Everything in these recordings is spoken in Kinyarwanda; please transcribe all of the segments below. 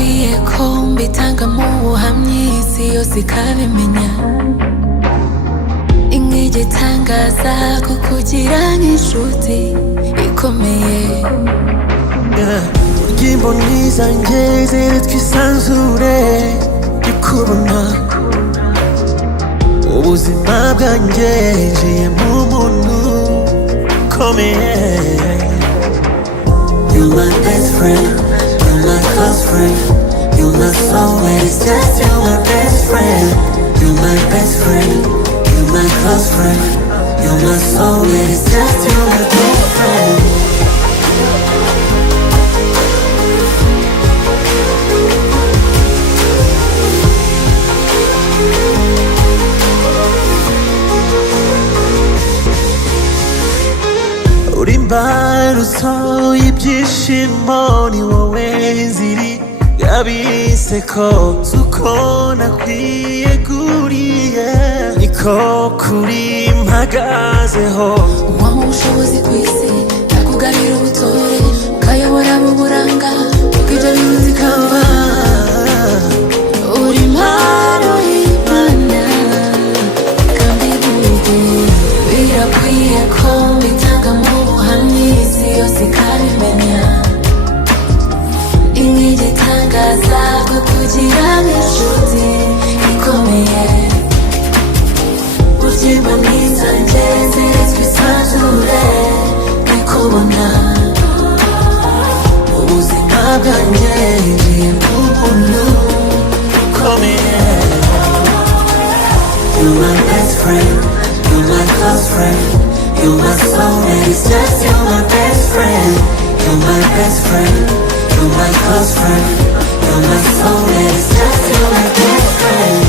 birakwiye ko mbitanga mu buhamya isi yose ikabimenya. Ink'igitangaza kukugira nk'inshuti ikomeye. Imboni zanjye twisanzure ikubona. Ubuzima bwanjye njiye mu muntu ukomeye. You're my best friend, you're my close friend, you're my soulmate, it's just you're my best friend. You're my best friend, you're my close friend, you're my soulmate, it's just you're my best friend. Uri imbarutso y'ibyishimo, ni wowe nziri y'abiseko z'uko nakwiyeguriye, niko kuri mpagazeho. Uwampa ubushobozi ku isi yakugarira ubutore, ukayobora mu buranga bw'ibyo bintu zikaba. Uri impano y'Imana kandi birakwiye ko mbitanga mu buhamya isi yose ikabimenya. Ink'igitangaza kukugira nk'inshuti ikomeye. Burya imboni zanjye twisanzure ikubona. Ubuzima bwanjye njiye mu muntu ukomeye. You're my best friend, you're my close friend, you're my soulmate, it's just you're my best friend. You're my best friend, you're my close friend, you're my soulmate, it's just you're my best friend.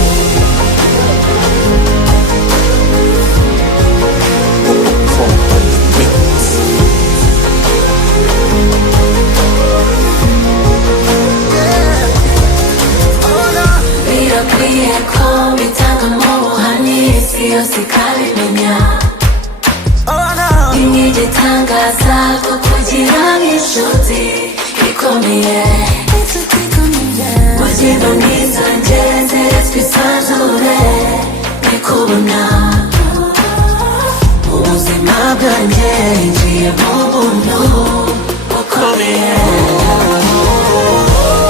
Birakwiye ko mbitanga mu buhamya isi yose ikabimenya. Ink'igitangaza kukugira nk'inshuti ikomeye. Burya imboni zanjye twisanzure ikubona. Ubuzima bwanjye njiye mu muntu ukomeye.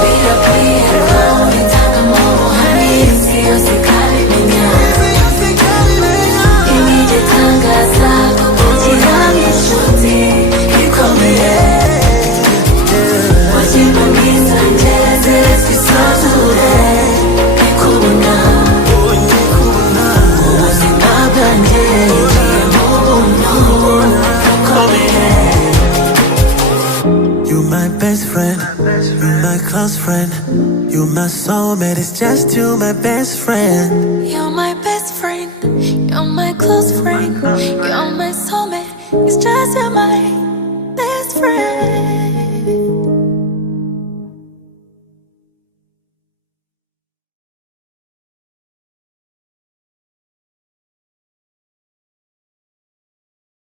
Birakwiye ko mbitanga mu buhamya isi yose ikabimenya. Ink'igitangaza kukugira nk'inshuti ikomeye. Burya imboni zanjye twisanzure ikubona. Ubuzima bwanjye njiye mu buntu ukomeye. You're my best friend, you're my close friend, you're my soulmate, it's just you my best friend. You're my best friend, you're my close friend, you're my soulmate, it's just you're my best friend.